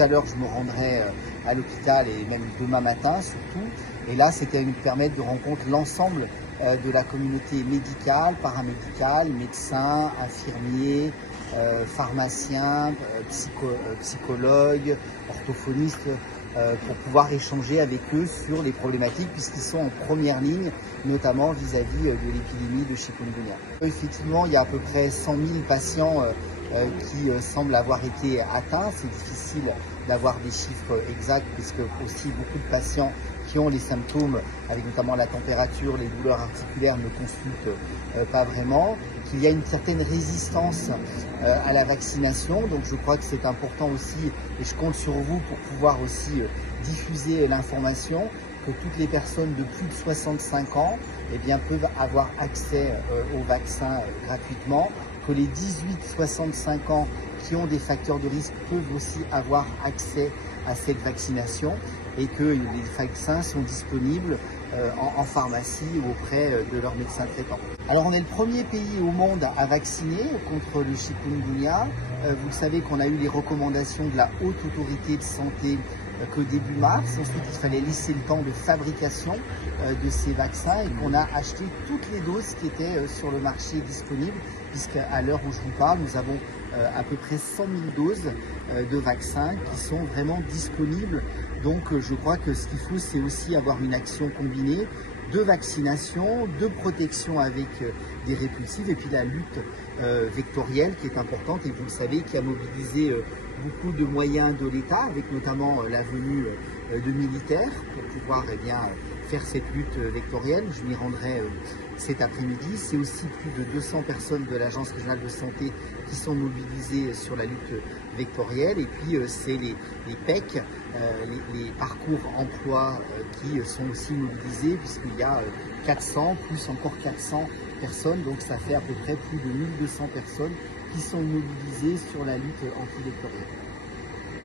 à l'heure, je me rendrai à l'hôpital et même demain matin surtout. Et là, c'était nous permettre de rencontrer l'ensemble de la communauté médicale, paramédicale, médecins, infirmiers, pharmaciens, psychologues, orthophonistes, pour pouvoir échanger avec eux sur les problématiques puisqu'ils sont en première ligne, notamment vis-à-vis de l'épidémie de chikungunya. Effectivement, il y a à peu près 100 000 patients qui semblent avoir été atteints. C'est difficile d'avoir des chiffres exacts puisque aussi beaucoup de patients qui ont les symptômes, avec notamment la température, les douleurs articulaires, ne consultent pas vraiment, qu'il y a une certaine résistance à la vaccination. Donc je crois que c'est important aussi, et je compte sur vous pour pouvoir aussi diffuser l'information, que toutes les personnes de plus de 65 ans peuvent avoir accès au vaccin gratuitement, que les 18-65 ans qui ont des facteurs de risque peuvent aussi avoir accès à cette vaccination et que les vaccins sont disponibles en pharmacie ou auprès de leur médecin traitant. Alors on est le premier pays au monde à vacciner contre le chikungunya. Vous le savez qu'on a eu les recommandations de la Haute Autorité de Santé que début mars. Ensuite, il fallait laisser le temps de fabrication de ces vaccins et qu'on a acheté toutes les doses qui étaient sur le marché disponibles, puisqu'à l'heure où je vous parle, nous avons à peu près 100 000 doses de vaccins qui sont vraiment disponibles. Donc je crois que ce qu'il faut, c'est aussi avoir une action combinée de vaccination, de protection avec des répulsifs et puis la lutte vectorielle qui est importante et vous le savez, qui a mobilisé beaucoup de moyens de l'État, avec notamment la venue de militaires pour pouvoir faire cette lutte vectorielle. Je m'y rendrai cet après-midi. C'est aussi plus de 200 personnes de l'Agence régionale de santé qui sont mobilisées sur la lutte vectorielle. Et puis c'est les PEC, les parcours emploi qui sont aussi mobilisés, puisqu'il y a 400, plus encore 400 personnes. Donc ça fait à peu près plus de 1200 personnes qui sont mobilisées sur la lutte anti-vectorielle.